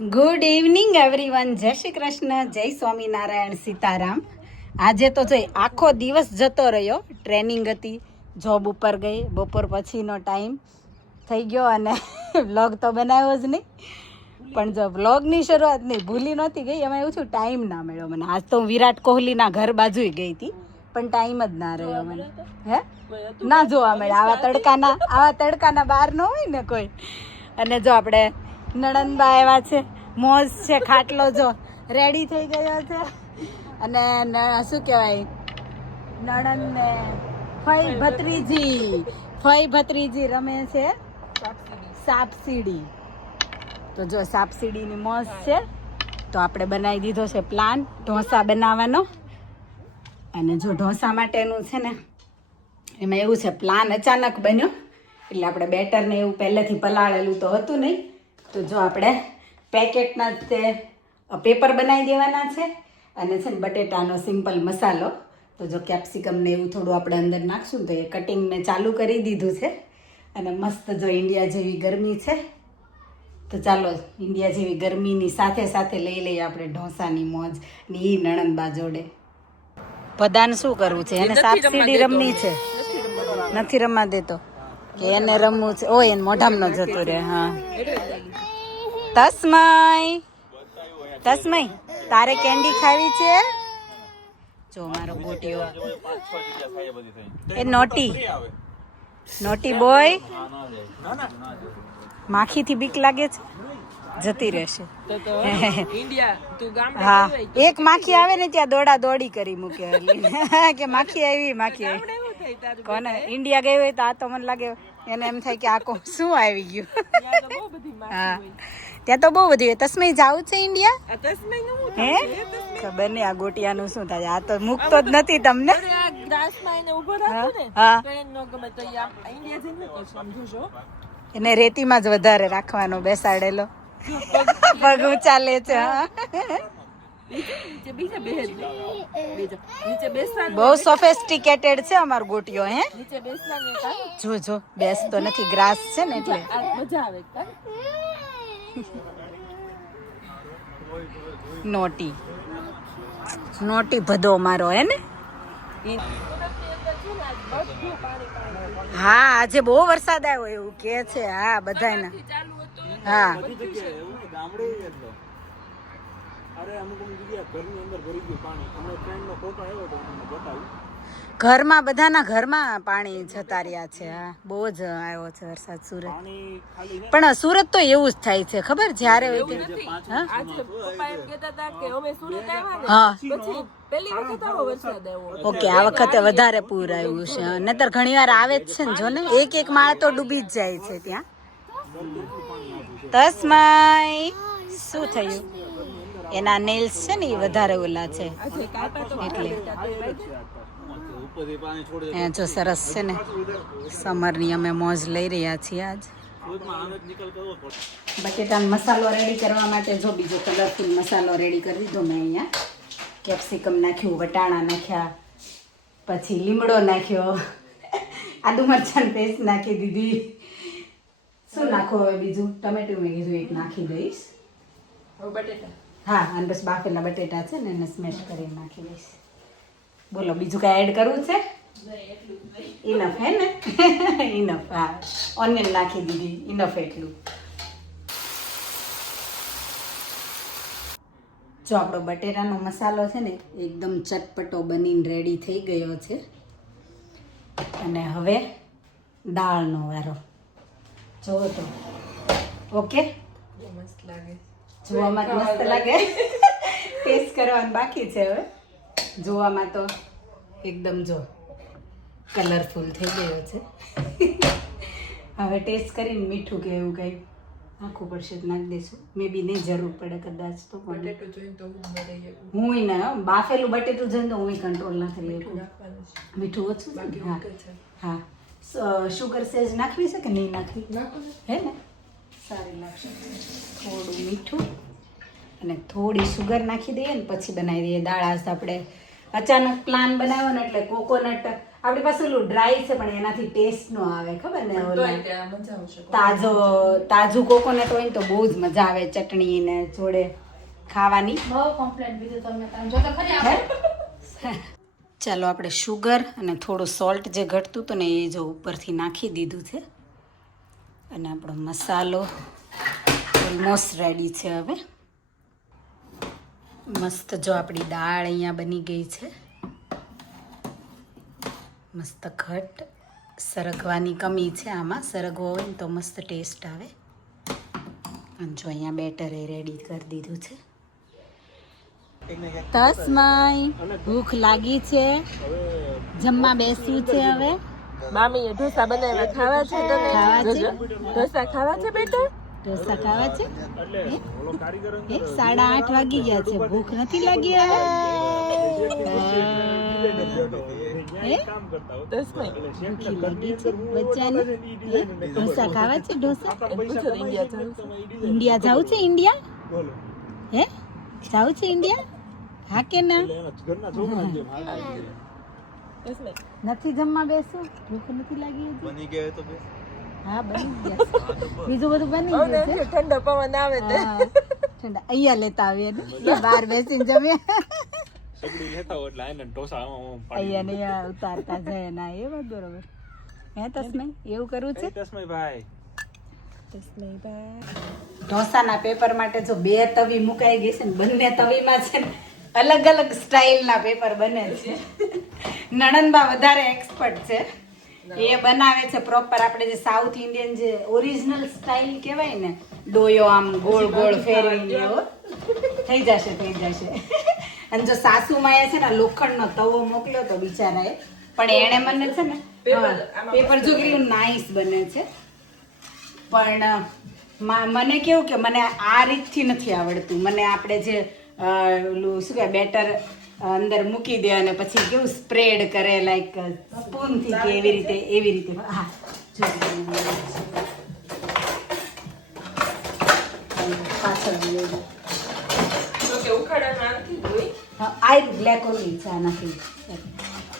Good evening everyone. જય શ્રી કૃષ્ણ, જય સ્વામિનારાયણ, સીતારામ. આજે તો જોઈ આખો દિવસ જતો રહ્યો. ટ્રેનિંગ હતી, જોબ ઉપર ગઈ, બપોર પછીનો ટાઈમ થઈ ગયો અને વ્લોગ તો બનાવ્યો જ નહીં. પણ જો વ્લોગની શરૂઆત નહીં ભૂલી નહોતી ગઈ, એમાં એવું છું ટાઈમ ના મળ્યો મને. આજ તો હું વિરાટ કોહલીના ઘર બાજુ ગઈ હતી, પણ ટાઈમ જ ના રહ્યો મને. હે ના જોવા મળે આવા તડકાના બહાર ન હોય ને કોઈ. અને જો આપણે નણંદબા એવા છે, મોજ છે, ખાટલો જો રેડી થઈ ગયો છે. અને શું કહેવાય, નણંદ ને ફઈ ભત્રીજી રમે છે સાપસીડી. તો જો સાપસીડીની મોજ છે. તો આપણે બનાવી દીધો છે પ્લાન ઢોસા બનાવવાનો. અને જો ઢોસા માટેનું છે ને, એમાં એવું છે પ્લાન અચાનક બન્યો, એટલે આપણે બેટરને એવું પહેલેથી પલાળેલું તો હતું નહીં. તો જો આપણે પેકેટના તે પેપર બનાવી દેવાના છે. અને છે ને બટેટાનો સિમ્પલ મસાલો. તો જો કેપ્સિકમ ને એવું થોડું આપણે અંદર નાખશું તો એ કટિંગ મેં ચાલુ કરી દીધું છે. અને મસ્ત જો ઇન્ડિયા જેવી ગરમી છે, તો ચાલો ઇન્ડિયા જેવી ગરમીની સાથે સાથે લઈ લઈએ આપણે ઢોસાની મોજ. ને એ નણંદબા જોડે બધાને શું કરવું છે, એને સાપસીડી રમવી છે, નથી રમવા દેતો કે એને રમવું છે. ઓ એને મોઢામાં ન જતું રહે. હા તસ્મય તારે કેન્ડી ખાવી છે? જો મારો ગોટીઓ એ નોટી બોય. માખીથી બીક લાગે છે, જતી રહેશે. હા એક માખી આવે ને ત્યાં દોડા દોડી કરી મૂકે કે માખી આવી. કોને ઇન્ડિયા ગઈ હોય તો આ તો મને લાગે એને એમ થાય કે આ શું આવી ગયું. હા ત્યાં તો બહુ બધી હોય. તસ્મય જાવું છે ઇન્ડિયા? હે ખબર નહીં આ ગોટિયાનું શું થાય. આ તો મૂકતો જ નથી તમને. હા એને રેતીમાં જ વધારે રાખવાનો બેસાડેલો, પગ ઊંચા લે છે. બહુ સોફિસ્ટિકેટેડ છે અમાર ગોટીઓ. હે જો બેસતો નથી, ગ્રાસ છે ને એટલે. નોટી ભદો મારો હે ને. હા આજે બહુ વરસાદ આવ્યો એવું કે છે. હા બધાને. હા ઘરમાં બધાના ઘરમાં પાણી જતા રહ્યા છે. હા બહુ જ આવ્યો છે વરસાદ સુરત. પણ સુરત તો એવું જ થાય છે ખબર, જ્યારે હોય ઓકે આ વખતે વધારે પૂર આવ્યું છે. નહીતર ઘણી વાર આવે જ છે ને. જો ને એક માળ તો ડૂબી જ જાય છે ત્યાં. તસ્મય શું થયું? એના નેલ્સ છે ને એ વધારે ઓલા છે એટલે. જો સરસ છે ને, સમરની અમે મોજ લઈ રહ્યા છીએ. આજ બટેટાનો મસાલો રેડી કરવા માટે જો બીજો કલરફુલ મસાલો રેડી કરી દીધો મેં. અહીંયા કેપ્સિકમ નાખ્યું, વટાણા નાખ્યા, પછી લીમડો નાખ્યો, આદુ મરચાંની પેસ્ટ નાખી દીધી. શું નાખો હવે બીજું? ટમેટું મેં કીધું એક નાખી દઈશ. બટેટા હા, અને બસ બાફેલા બટેટા છે ને એને સ્મેશ કરીને નાખી દઈશ. બોલો બીજું કાંઈ એડ કરવું છે? ઇનફ હે ને? ઇનફ. હા ઓનિયન નાખી દીધી, ઇનફ એટલું. જો આપણો બટેટાનો મસાલો છે ને એકદમ ચટપટો બનીને રેડી થઈ ગયો છે. અને હવે દાળનો વારો. જોવો તો ઓકે, મસ્ત લાગે, જોવામાં મસ્ત લાગે. ટેસ્ટ કરવાનું બાકી છે હવે. જોવામાં તો એકદમ જો કલરફુલ થઈ ગયો છે. હવે ટેસ્ટ કરીને મીઠું કે એવું કંઈ નાખવું પડશે તો નાખી દઈશું. મે બી નહીં જરૂર પડે કદાચ તો. હું ને બાફેલું બટેટું જોઈને તો હું કંટ્રોલ ના કરી શકું. મીઠું ઓછું છે. હા શુગર સેજ નાખવી છે કે નહીં નાખવી? હે ને સારી લાગશે. થોડું મીઠું અને થોડી શુગર નાખી દઈએ ને પછી બનાવી દઈએ દાળ. આજ આપણે અચાનક પ્લાન બનાવ્યો ને એટલે કોકોનટ આપણી પાસે ઓલું ડ્રાય છે પણ એનાથી ટેસ્ટ નો આવે ખબર ને ઓલા મજા આવશે. તાજું કોકોનટ હોય ને તો બહુ જ મજા આવે ચટણી ને જોડે ખાવાની. બહુ કમ્પ્લેન્ટ બીજું તમે જો તો ખરી આપણે ચાલો આપણે શુગર અને થોડું સોલ્ટ જે ઘટતું હતું ને એ જો ઉપરથી નાખી દીધું છે અને આપણો મસાલો ઓલમોસ્ટ રેડી છે. હવે મસ્ત જો આપણી દાળ અહીંયા બની ગઈ છે, મસ્ત ઘટ. સરગવાની કમી છે આમાં, સરગવો હોય ને તો મસ્ત ટેસ્ટ આવે. અને જો અહીંયા બેટર એ રેડી કરી દીધું છે. તસ્માઈ ભૂખ લાગી છે, જમવા બેસવું છે. હવે મામીએ ઢોસા બનાવ્યા, ખાવા છે તને? ખાવા છે. ઢોસા ખાવા છે બેટા? ઢોસા ખાવા છે. 8:30 વાગી ગયા છે, ભૂખ નથી લાગી હવે? ભૂખી લાગી છે બચ્ચાને. ઢોસા ખાવા છે? ઢોસા ઇન્ડિયા જાવું છે? ઇન્ડિયા હે જાવું છે ઇન્ડિયા? હા કે ના? નથી જમવા બેસું? ભૂખ નથી લાગી? બની ગયા તો બેસ. હા બની ગયા. બીજું બધું બની ગયું છે. ઠંડો પવન આવે તે ઠંડા અહીંયા લેતા આવીએ ને, બહાર બેસીને જમીએ. સગડી લેતા હોય એટલે આને ઢોસા અહીંયા ને ઉતારતા જાય ના, એ વાત બરોબર. હે તસ્મય એવું કરવું છે? તસ્મયભાઈ ઢોસાના પેપર માટે જો 2 તવી મુકાઈ ગઈ છે ને, બંને તવીમાં છે ને અલગ અલગ સ્ટાઇલના પેપર બને છે. નણંદબા વધારે એક્સપર્ટ છે, એ બનાવે છે પ્રોપર આપણે જે સાઉથ ઇન્ડિયન જે ઓરિજિનલ સ્ટાઇલ કહેવાય ને, ડોયો આમ ગોળ ગોળ ફેરવીને એવો થઈ જશે. અને જો સાસુમાએ છે ને લોખંડનો તવો મોકલ્યો તો બિચારાએ, પણ એણે મને છે ને પેપર જો કેટલું નાઈસ બને છે. પણ મને કેવું કે મને આ રીતથી નથી આવડતું. મને આપણે જે ઓલું શું કહેવાય બેટર અંદર મૂકી દે અને પછી કેવું સ્પ્રેડ કરે લાઈક સ્પૂનથી કે એવી રીતે. હા પાછળ આઈ બ્લેક ઓલી છે આનાથી.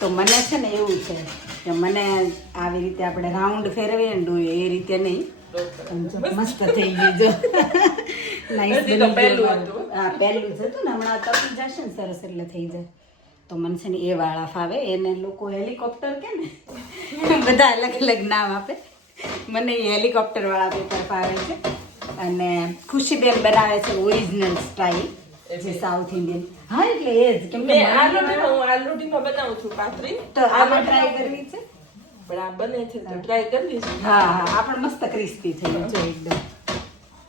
તો મને છે ને એવું છે કે મને આવી રીતે આપણે રાઉન્ડ ફેરવીએ ને ડોય એ રીતે નહીં. મસ્ત થઈ ગયું જો નાઈસ બની ગયું. હા પહેલું જ હતું ને, હમણાં તપી જશે ને સરસ એટલે થઈ જાય. તો મને છે ને એ વાળા ફાવે. એને લોકો હેલિકોપ્ટર કે ને બધા અલગ અલગ નામ આપે, મને એ હેલિકોપ્ટર વાળા પેપર ફાવે છે. અને ખુશીબેન બનાવે છે ઓરિજિનલ સ્ટાઇલ જે સાઉથ ઇન્ડિયન. હા એટલે એ જ કેમ કે આલૂટીમાં બનાવું છું પાતરી, તો આમાં ટ્રાય કરવી છે. પણ આ બને છે તો ટ્રાય કરવી છે. હા આપણે મસ્ત ક્રિસ્પી થઈ ગયું છે એકદમ.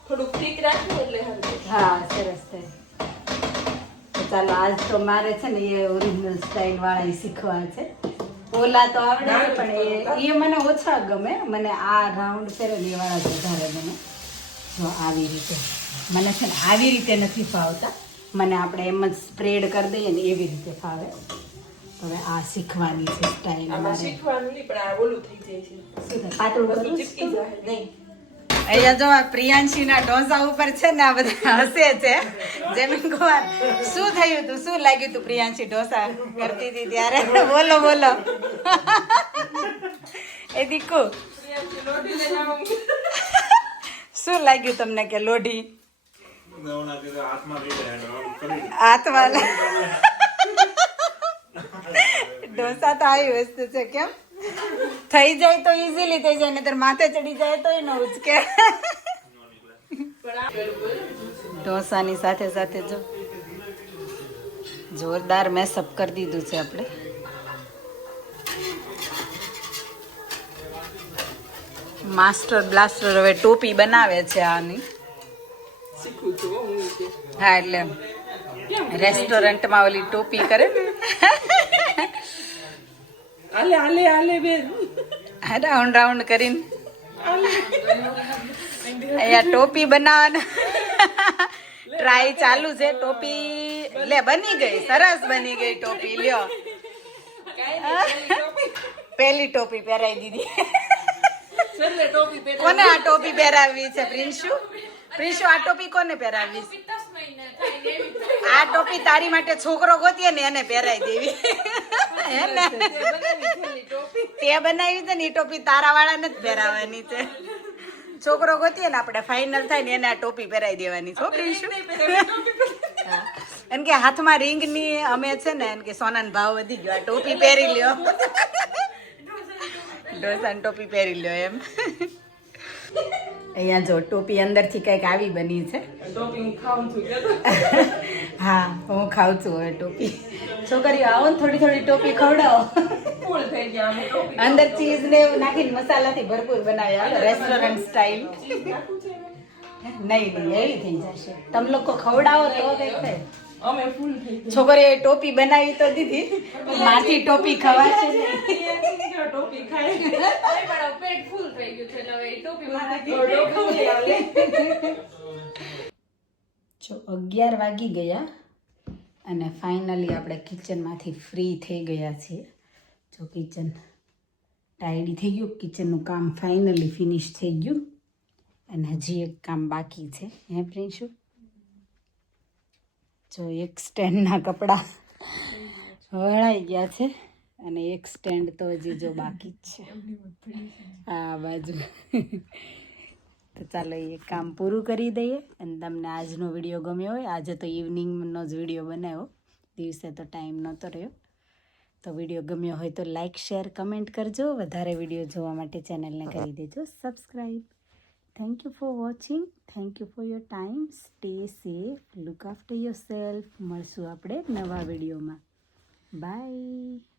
થોડુંક ઠીક રાખવું એટલે સારું. હા સરસ થાય. તો ચાલો આજ તો મારે છે ને એ ઓરિજિનલ સ્ટાઇલ વાળા શીખવા છે. ઓલા તો આવડે છે પણ એ મને ઓછા ગમે. મને આ રાઉન્ડ ફેરે એ વાળા જ વધારે ગમે. જો આવી રીતે મને છે ને આવી રીતે નથી ફાવતા. મને આપણે એમ જ સ્પ્રેડ કરી દઈએ ને એવી રીતે ફાવે. હવે આ શીખવાની છે સ્ટાઇલ. શીખવાનું નહીં પણ આ ઓલું થઈ જાય છે. શું થાય? પાતળું કરવું ચીપકી જાય નહીં. અહીંયા જો આ પ્રિયાંશીના ઢોસા ઉપર છે ને આ બધા હસે છે. જેમીન કુમાર શું થયું તું, શું લાગ્યું તું પ્રિયાંશી ઢોસા કરતી હતી ત્યારે? બોલો એ દીકુ શું લાગ્યું તમને કે લોઢી હાથમાં ઢોસા તો આવી વસ્તુ છે. કેમ થઈ જાય તો ઈઝીલી થઈ જાય, નહીતર માથે ચડી જાય તો ન ઉચકે. ઢોસાની સાથે સાથે જો જોરદાર મેસઅપ કરી દીધું છે આપણે. માસ્ટર બ્લાસ્ટર હવે ટોપી બનાવે છે આની. હા એટલે રેસ્ટોરન્ટમાં ઓલી ટોપી કરે ને આલે બેન રાઉન્ડ રાઉન્ડ કરીને અહીંયા ટોપી બનાવવાનું ટ્રાય ચાલુ છે. ટોપી લે બની ગઈ, સરસ બની ગઈ ટોપી. લ્યો પહેલી ટોપી પહેરાવી દીધી. કોને આ ટોપી પહેરાવી છે? પ્રિન્શુ આ ટોપી કોને પહેરાવી? આ ટોપી તારી માટે છોકરો ગોતીએ ને એને પહેરાઈ દેવી હે ને તે બનાવી છે ને એ ટોપી તારા વાળા ને જ પહેરાવાની છે છોકરો ગોતીએ ને આપણે ફાઇનલ થાય ને એને આ ટોપી પહેરાઈ દેવાની છોકરી શું એમ કે હાથમાં રિંગ ની અમે છે ને એમ કે સોનાનો ભાવ વધી ગયો આ ટોપી પહેરી લ્યો ઢોસાની ટોપી પહેરી લ્યો એમ અહીંયા જો ટોપી અંદરથી કંઈક આવી બની છે હા હું ખાઉં છું હવે ટોપી છોકરીઓ આવો ને થોડી થોડી ટોપી ખવડાવો અંદર ચીઝ ને એવું નાખીને મસાલાથી ભરપૂર બનાવી હાલો રેસ્ટોરન્ટ સ્ટાઇલ નહીં એવી થઈ જશે તમે લોકો ખવડાવો તો કંઈક થાય છોકરીએ ટોપી બનાવી તો દીધી માથી ટોપી ખવાશે જો 11 વાગી ગયા અને ફાઇનલી આપણે કિચનમાંથી ફ્રી થઈ ગયા છીએ જો કિચન ટાઈડી થઈ ગયું કિચનનું કામ ફાઇનલી ફિનિશ થઈ ગયું અને હજી એક કામ બાકી છે હે પ્રિન્શુ જો એક સ્ટેન્ડના કપડાં વળાઈ ગયા છે અને એક સ્ટેન્ડ તો હજી જો બાકી જ છે આ બાજુ તો ચાલો એ કામ પૂરું કરી દઈએ અને તમને આજનો વિડીયો ગમ્યો હોય આજે તો ઇવનિંગનો જ વિડીયો બનાવ્યો દિવસે તો ટાઈમ નહોતો રહ્યો તો વિડીયો ગમ્યો હોય તો લાઇક શેર કમેન્ટ કરજો વધારે વિડીયો જોવા માટે ચેનલને કરી દેજો subscribe thank you for watching thank you for your time stay safe look after your self મળશું આપણે નવા વિડીયોમાં બાય